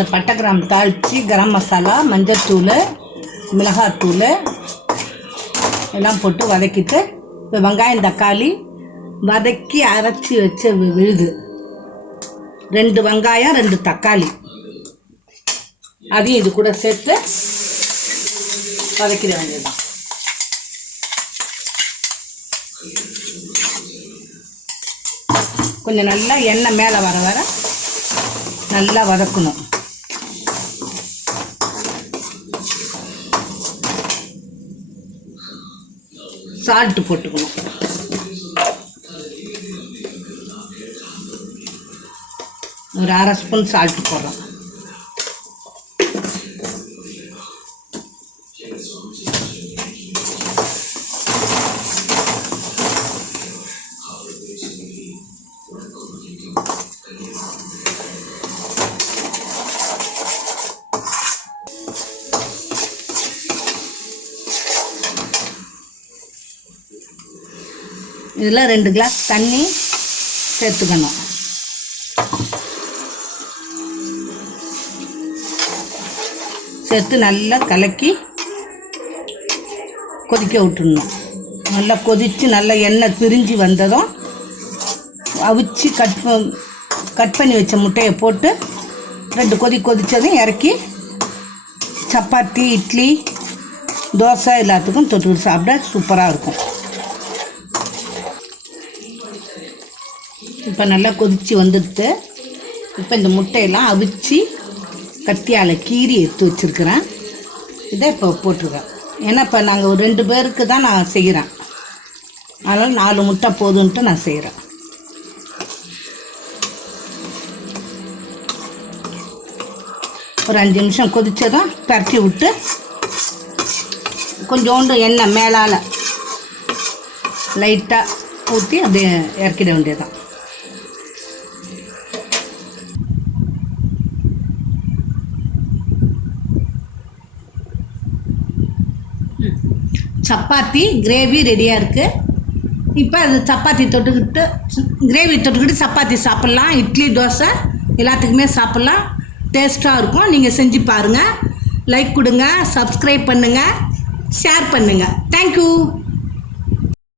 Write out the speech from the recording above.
இந்த பட்டை கிராம்பு தாளித்து கரம் மசாலா, மஞ்சள்தூள், மிளகாத்தூள் எல்லாம் போட்டு வதக்கிட்டு இப்போ வெங்காயம் தக்காளி வதக்கி அரைச்சி வச்ச விழுது 2 வெங்காயம் 2 தக்காளி அதையும் இது கூட சேர்த்து வதக்கிட வேண்டியதுதான். கொஞ்சம் நல்லா எண்ணெய் மேலே வர வர நல்லா வதக்கணும். சால்ட்டு போட்டுக்கணும். ஒரு 1/2 ஸ்பூன் சால்ட்டு போடுறோம். இதில் 2 கிளாஸ் தண்ணி சேர்த்துக்கணும். சேர்த்து நல்லா கலக்கி கொதிக்க விட்டுடணும். நல்லா கொதித்து நல்லா எண்ணெய் பிரிஞ்சு வந்ததும் அவிச்சு கட் பண்ணி வச்ச முட்டையை போட்டு 2 கொதி கொதித்ததும் இறக்கி சப்பாத்தி, இட்லி, தோசை எல்லாத்துக்கும் தொட்டு சாப்பிட சூப்பராக இருக்கும். இப்போ நல்லா கொதித்து வந்துடுது. இப்போ இந்த முட்டையெல்லாம் அவிச்சு கத்தியால் கீறி எடுத்து வச்சுருக்கிறேன். இதை இப்போ போட்டிருக்கேன். ஏன்னா இப்போ நாங்கள் ஒரு 2 பேருக்கு தான் நான் செய்கிறேன். அதனால் 4 முட்டை போதுன்ட்டு நான் செய்கிறேன். ஒரு 5 நிமிஷம் கொதித்ததும் பரட்டி விட்டு கொஞ்சோண்டு எண்ணெய் மேலால் லைட்டாக ஊற்றி அப்படியே இறக்கிட வேண்டியதுதான். சப்பாத்தி கிரேவி ரெடியாக இருக்குது. இப்போ அது சப்பாத்தி தொட்டுக்கிட்டு கிரேவி தொட்டுக்கிட்டு சப்பாத்தி சாப்பிட்லாம். இட்லி, தோசை எல்லாத்துக்குமே சாப்பிட்லாம். டேஸ்ட்டாக இருக்கும். நீங்கள் செஞ்சு பாருங்கள். லைக் கொடுங்க, சப்ஸ்கிரைப் பண்ணுங்கள், ஷேர் பண்ணுங்கள். தேங்க்யூ.